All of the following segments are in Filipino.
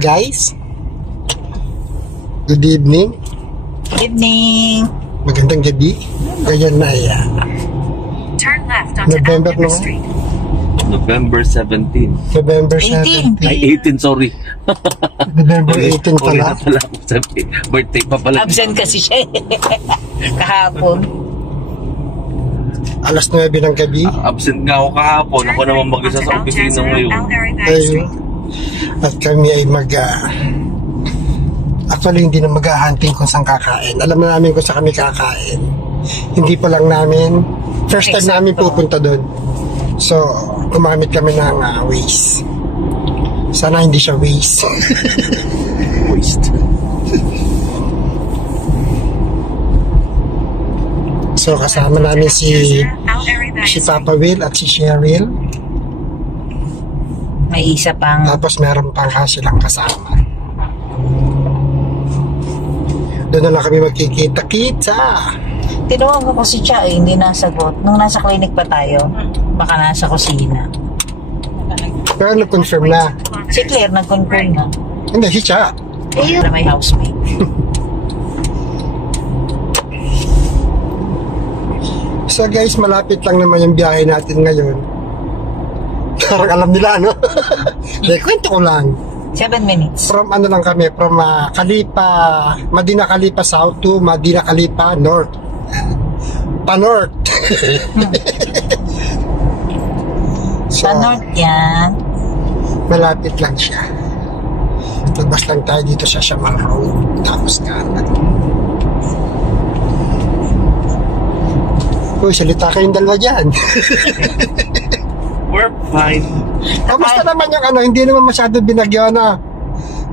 guys. Good evening. Good evening. Magandang gabi. Ngayon na Turn left onto November Alpine Street. November 17. November 18. 17. Ay, 18, sorry. November 18 Sorry pala. na pala ako sabi. Birthday pa pala. Absent kasi siya kahapon. Alas 9 ng gabi. Absent nga ako kahapon. Ako naman mag-isa sa opisina ngayon. Ayun. At kami ay actually hindi na mag-hunting kung saan kakain. Alam na namin kung saan kami kakain. Hindi pa lang namin first time namin pupunta doon. So, gumamit kami ng Waze. Sana hindi siya Waze. Waste. So, kasama namin si Papa Will at si Cheryl. May isa pang Tapos meron pang silang kasama. Doon na lang kami magkikita-kita. tinawag ko si Cha hindi nasagot. Nung nasa clinic pa tayo, baka nasa kusina. Pero nag-confirm na. Si Claire nag-confirm na. Hindi, si Cha. Ayun na may housemate. So guys, malapit lang naman yung biyahe natin ngayon. Parang alam nila, no? Kwento ko lang. 7 minutes. From ano lang kami, from Madina Khalifa South to Madina Khalifa North. Pa-North. So, Sa north yan. malapit lang siya. Labas lang tayo dito sa Shamal Road. Tapos kanan. Uy, salita kayong dalawa dyan. We're fine. Kamusta naman yung hindi naman masyado binagyo na?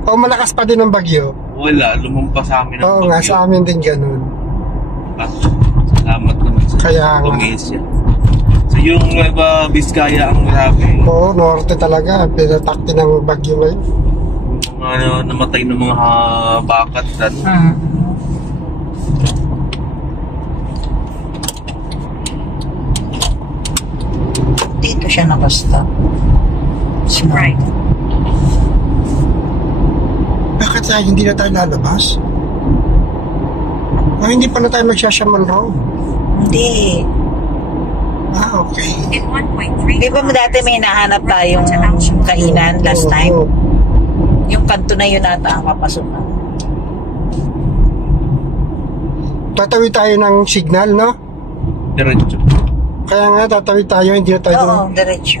O malakas pa din ang bagyo? Wala, lumampas sa amin ang Oo nga, bagyo. sa amin din ganun. At salamat naman sa Kaya nga. Tumisya. So yung Nueva Vizcaya ang grabe. Oo, norte talaga. Pinatakti ng bagyo ngayon. Yung mga namatay ng mga bakat at Dito siya nakastop. Right. Bakit hindi na tayo lalabas? O hindi pa na tayo magsasyamal road? Hindi. Okay. In 1.3 Di ba dati may nahanap tayong kainan last time? Oo. Yung kanto na yun ata ang papasukan. Tatawid tayo ng signal, no? diretso. Kaya nga, tatawid tayo, hindi na tayo. Oo, diretsyo.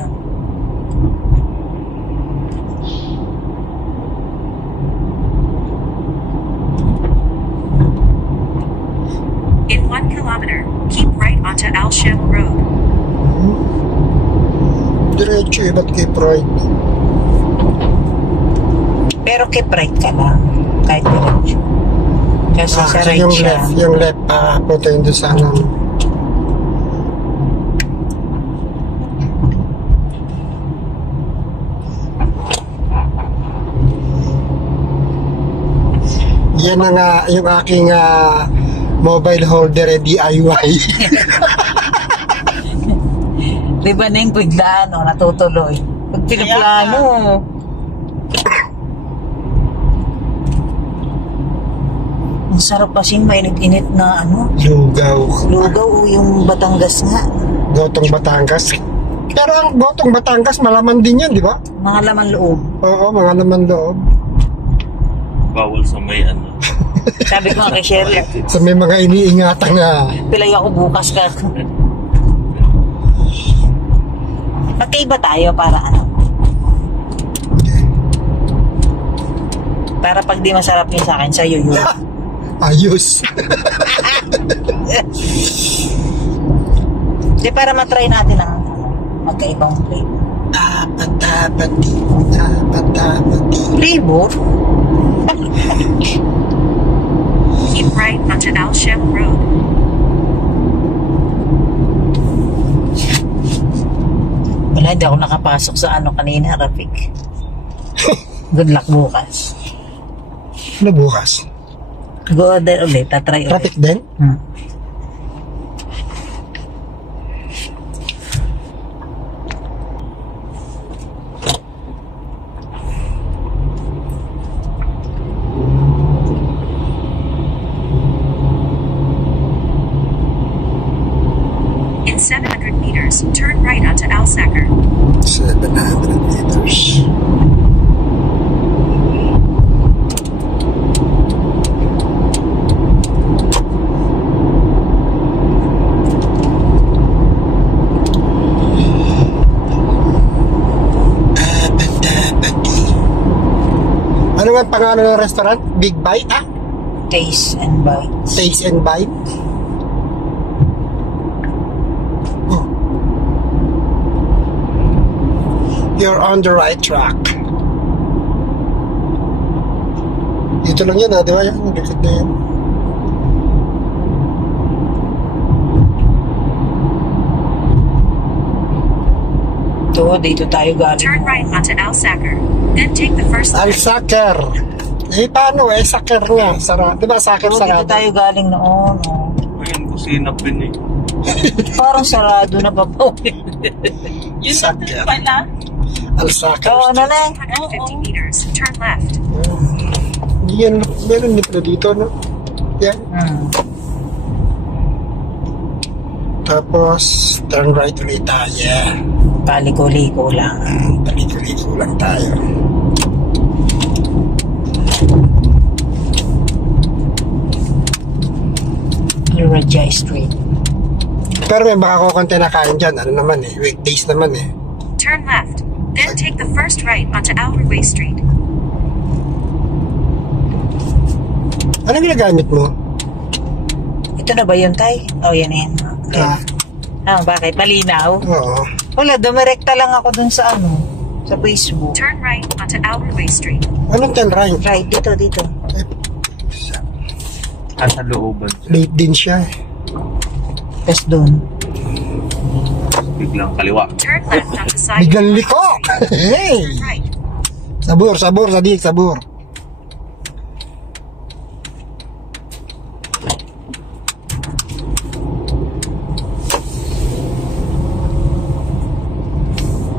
In 1 kilometer, keep right onto Al Shem Road. Diretso, ba't kay Freud? Pero keep right ka lang. Kahit diretsyo. Kasi sa right yung siya. yung left, punta yun doon sa yan na nga yung aking mobile holder DIY. Di ba na yung biglaan o natutuloy? Pag pinaplano. Ang sarap kasing mainit-init na Lugaw. lugaw o yung Batangas nga. Gotong Batangas. Pero ang Gotong Batangas, malaman din yan, di ba? Mga laman loob. Oo, mga laman loob. Bawal sa may Sabi ko nga kay Shirley, So may mga iniingatan na pilay ako bukas ka. Magkaiba tayo para para pag di masarap yun sa akin, sa'yo yun. ayos. Di para matry natin ang magkaibang flavor. Dapat-dapati. Flavor? Keep right onto Al Shem Road. Wala, hindi ako nakapasok sa kanina, Rafik. Good luck bukas. Ano bukas? Go there ulit, tatry ulit. Traffic din? right onto Alsaker. 700 meters. Ano nga ang pangalan ng restaurant? Big Bite, ah? Taste and bites. Taste and Bite. Oh. You're on the right track. Dito lang yan, di ba? Yan, likod na yan. Dito tayo galing. Turn right onto Alsaker. Then take the first left. Al-Saker. Eh, paano eh? Saker nga. Di ba Saker Dito sarado? tayo galing noon. Oh. Ayun, kusina din eh. Parang sarado na pa po. Yun Saker. pala. Al-Saker. Oo, ano na? 150 meters. Turn left. Yan, meron nito dito, no? Yan. Tapos, turn right ulit tayo. Paliko-liko lang. Paliko-liko lang tayo. Rajay Street. Pero may baka kukunti na kain dyan. Ano naman eh, weekdays naman eh. Turn left. Then take the first right onto Alway Street. Ano ginagamit mo? Ito na ba yun, Tay? Oh, yan yan. Bakit? Malinaw? Oo. Wala, dumirekta lang ako dun sa sa Facebook. Turn right onto Alway Street. Anong turn right? Right, dito. Sa looban. Late din siya eh. Tapos dun. Biglang kaliwa. Turn left onto side. Bigang liko! Hey! Right. Sabor, sadik, sabor.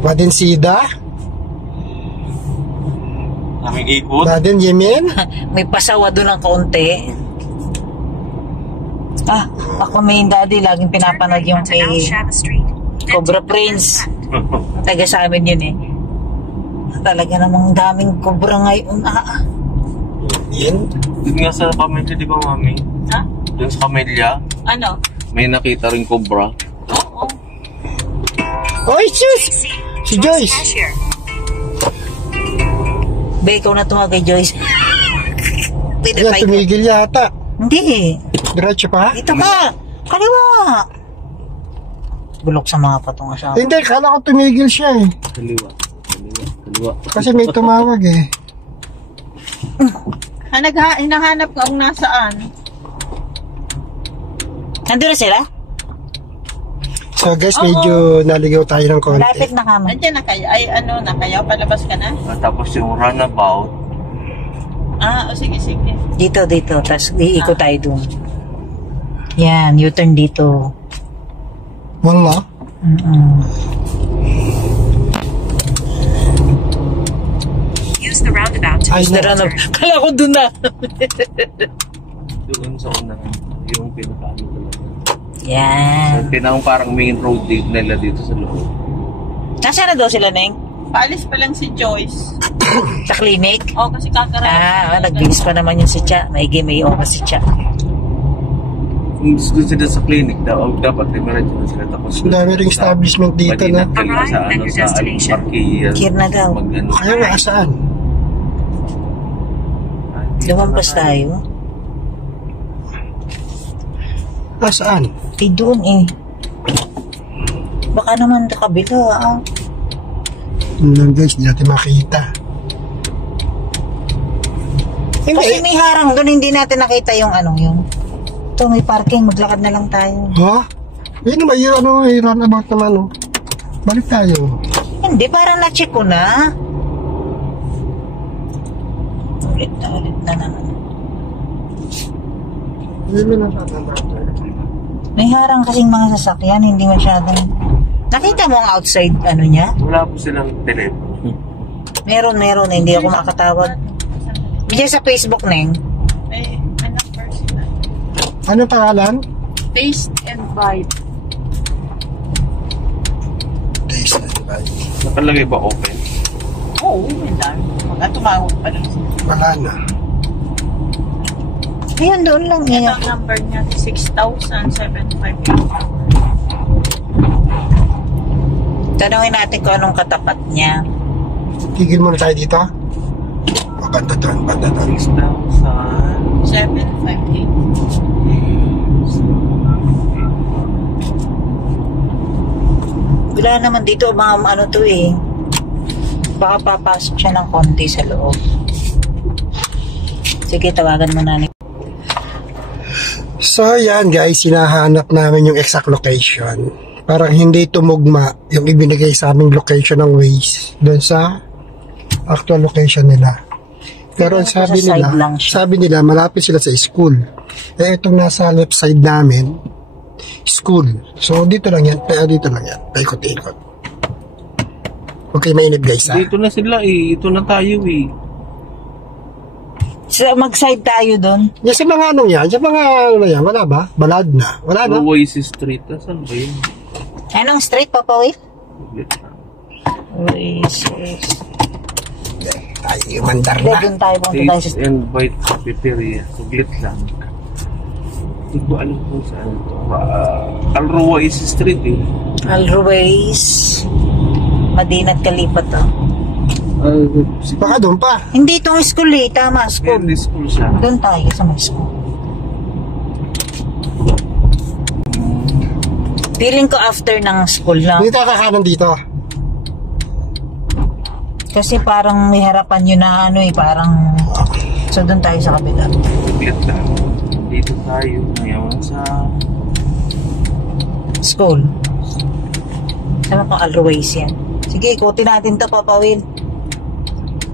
Badin Sida? Aming ikot. Badin Yemen? May pasawa dun ng kaunti. Ako may daddy, laging Turn pinapanood right yung onto kay Al Shama Street. Then Cobra take the Prince. first left. Taga sa amin yun eh. Talaga namang daming cobra ngayon. Yan. Doon nga sa pamilya, di ba, mami? Ha? Doon sa pamilya, Ano? may nakita rin cobra. Oo. Oy, sus! See? Si Joyce. Cashier. Be, ikaw na tumawa kay Joyce. Pwede Yan, pa tumigil yata. Hindi. Diretso pa? Dito ka. Kaliwa. Bulok sa mga patong asawa. Hindi, kala ko tumigil siya eh. Kaliwa. Kasi may tumawag eh. Hinahanap ka kung nasaan. Nandun na sila? So guys, medyo naligaw tayo ng konti. Malapit na kamo. Nandiyan na kayo. Ay, na kayo. Palabas ka na? Tapos yung runabout, Sige. Dito. Tapos iikot tayo dun. Yan, U-turn dito. Wala. Use the roundabout to Ay, turn. Kala ko dun na. doon sa unahan, yung pinapalo talaga. Yan. Pinakang parang main road nila dito sa loob. Nasaan na daw sila, Neng? Paalis pa lang si Joyce. Sa clinic? Kasi kakarating. Nagbilis pa naman yung si Cha. May oras si Cha. Kung gusto sila sa clinic, dapat diretso na sila. Tapos Ang dami ring establishment dito, no? Arrive at your destination. Kir na daw. Ayaw nga, saan? Lumampas tayo. Saan? Doon eh. Baka naman sa kabila. Yun lang guys, hindi natin makita. Kasi may harang doon, hindi natin nakita yung yun. Ito, may parking, maglakad na lang tayo. Ha? Yun naman yung runabout naman, oh. Balik tayo. Hindi, parang na-check ko na. Ulit na naman. Yun na runabout. May harang kasing mga sasakyan, hindi masyadong... Nakita mo ang outside, niya? Wala po silang telepono. Meron, hindi ako makatawag. Diyan sa Facebook, Neng. May anak person. Ano pangalan? Taste and bite. Nakalagay ba open? Oo, may dami. Tumawag pa lang siya. Wala na. Ayan, doon lang Ito yan. ang number niya, 6,075. Tanungin natin kung anong katapat niya. Tigil muna tayo dito. Banda doon, banda doon. 6,000. 758. Wala naman dito, mga ano to eh. Baka papasok siya ng konti sa loob. Sige, tawagan mo na ni. So, yan guys, hinahanap namin yung exact location. Parang hindi tumugma yung ibinigay sa aming location ng Waze doon sa actual location nila. Pero ang Sa sabi side nila, lang siya. malapit sila sa school. Eh, itong nasa left side namin, school. So, dito lang yan. Dito lang yan. Paikot-ikot. Okay, mainit guys, ha? Dito na sila eh. Ito na tayo eh. So, mag-side tayo doon. Yan sa mga anong yan? Sa mga ano na yan? Wala ba? Balad na. Wala na. Oasis Street. Saan ba yun? Anong street, Papa Will? Saglit lang. Oasis. Tayo, mandar Hindi, na. doon tayo. Punta tayo Taste sa... and Bite Cafeteria. Saglit lang. Hindi ko alam kung saan ito. Alroa Oasis Street eh. Alruways. Madinat Kalipat to. Baka doon pa. Hindi itong school eh. Tama, school. Candy School siya. Doon tayo sa may school. Feeling ko after ng school na. Hindi tayo kakanan dito. Kasi parang may harapan yun na ano eh. Parang... So doon tayo sa kabila. Saglit lang. Dito tayo ngayon sa... School. Sabi ko Alruways yan. Sige, ikutin natin to, Papa Will.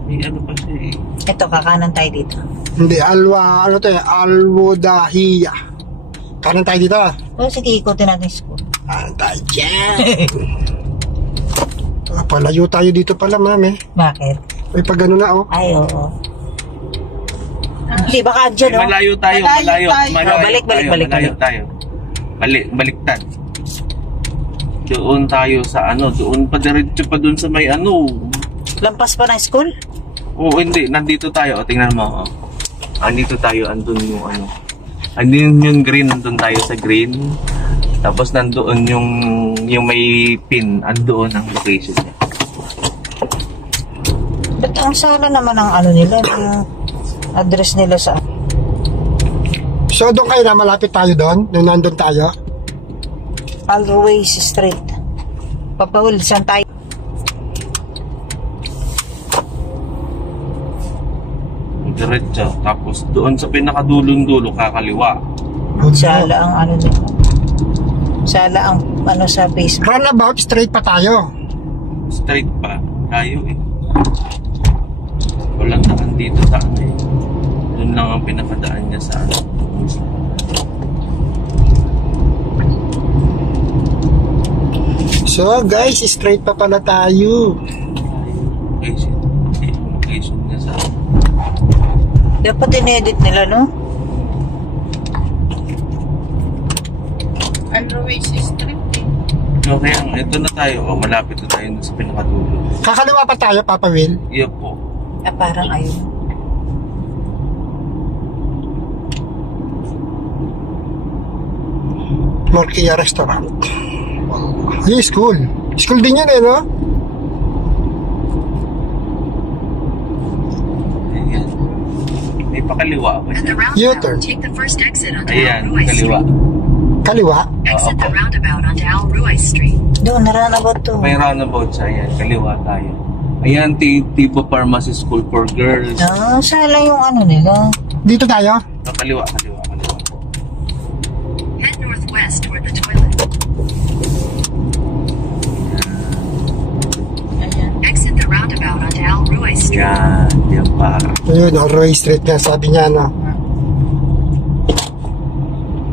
May ano pa siya eh. Ito, kakanan tayo dito. Hindi, ano to eh? Alwodahiya. Kanan tayo dito. O sige, ikutin natin yung school. Kanan tayo dyan. Palayo tayo dito pala, ma'am eh. Bakit? May pag ano na, oh. Ay, oo. Hindi, baka dyan, oh. Malayo tayo, Malayo malayo. tayo. Balik. Malayo tayo. Baliktad. Doon tayo sa ano, doon pa diretso pa doon sa may ano. Lampas pa ng school? Oo, hindi. Nandito tayo. O, tingnan mo. Oh. Andito tayo. Andun yung ano. Andun yung green. Andun tayo sa green. Tapos nandoon yung may pin. Andoon ang location niya. Ba't ang sala naman ang ano nila, yung address nila sa... So, doon kayo na, malapit tayo doon. Nung nandun tayo. Alruways Street. Papa Will, saan tayo? Diretso. Tapos doon sa pinakadulong-dulo, kakaliwa. Sala ang ano nila. Sala ang ano sa Facebook. Runabout, straight pa tayo. Straight pa. Tayo eh. Walang daan dito sa ano eh. Doon lang ang pinakadaan niya sa ano. So, guys, straight pa pala tayo. Location niya sa ano. Dapat in-edit nila, no? Alruways Street eh. Okay, ito na tayo. O, malapit na tayo sa pinakadulo. Kakaliwa pa tayo, Papa Will. Iyo po. Ah, parang ayun. Morkia Restaurant. Hey, school. School din yan eh, no? Ayan. May pakaliwa pa At the siya. U-turn. roundabout, take the first exit onto Ayan, Al Ruwais kaliwa. Street. Kaliwa. Exit the Opo. roundabout onto Al Ruwais Street. Doon, naranabout to. May roundabout siya. Ayan, kaliwa tayo. Ayan, Tibo Pharmacy School for Girls. Ah, sala yung ano nila. Dito tayo. Kaliwa po. Head northwest toward the toilet. Ayan. Exit the roundabout onto Al Ruwais Street. Yan, yan pa. Ayun, Alroy Street nga, sabi niya, no?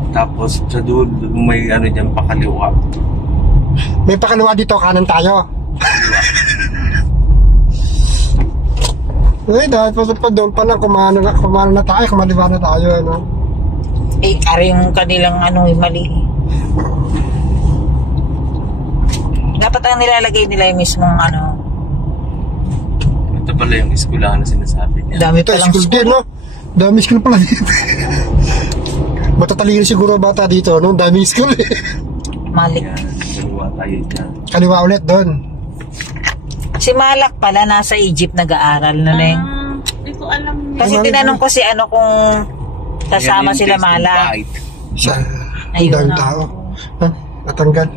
Tapos sa dulo, may ano dyan, pakaliwa. May pakaliwa dito, kanan tayo. Eh, dahil pa doon pa na, kumano na tayo, kumaliwa na tayo, ano? Eh, ari yung kanilang ano, mali. Dapat ang nilalagay nila yung mismong ano, Ito pala yung eskwelahan na sinasabi niya. Dami Ito, palang school din, no? Dami school pala dito. Matatalino siguro bata dito, no? Daming school eh. Malik. Yan, dalawa tayo dyan. Kaliwa ulit doon. Si Malak pala nasa Egypt nag-aaral na rin. Hindi ko alam. Kasi tinanong ko si ano kung kasama Yan yung sila tasting Malak. bite. Sa Ayun daming na. tao. Ha? Natanggal.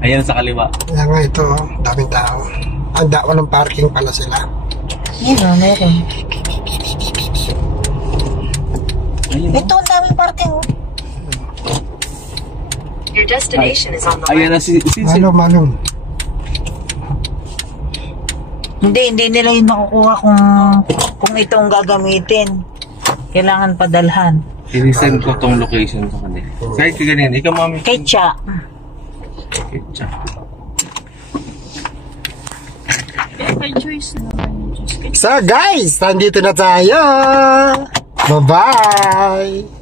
Ayan sa kaliwa. Kaya nga ito, oh, daming tao. Ang dako ng parking pala sila. Yun o, meron. Ayun, Ito, ang daming parking. Oh. Your destination is on the Ayan na left. si Malong. Hindi nila yun makukuha kung itong gagamitin. Kailangan padalhan. sinisend ko tong location sa kanila. Kahit ka ganyan, ikaw mami. Kay Cha. Okay, tsa. May choice naman. Choice. So guys, nandito na tayo. Bye-bye.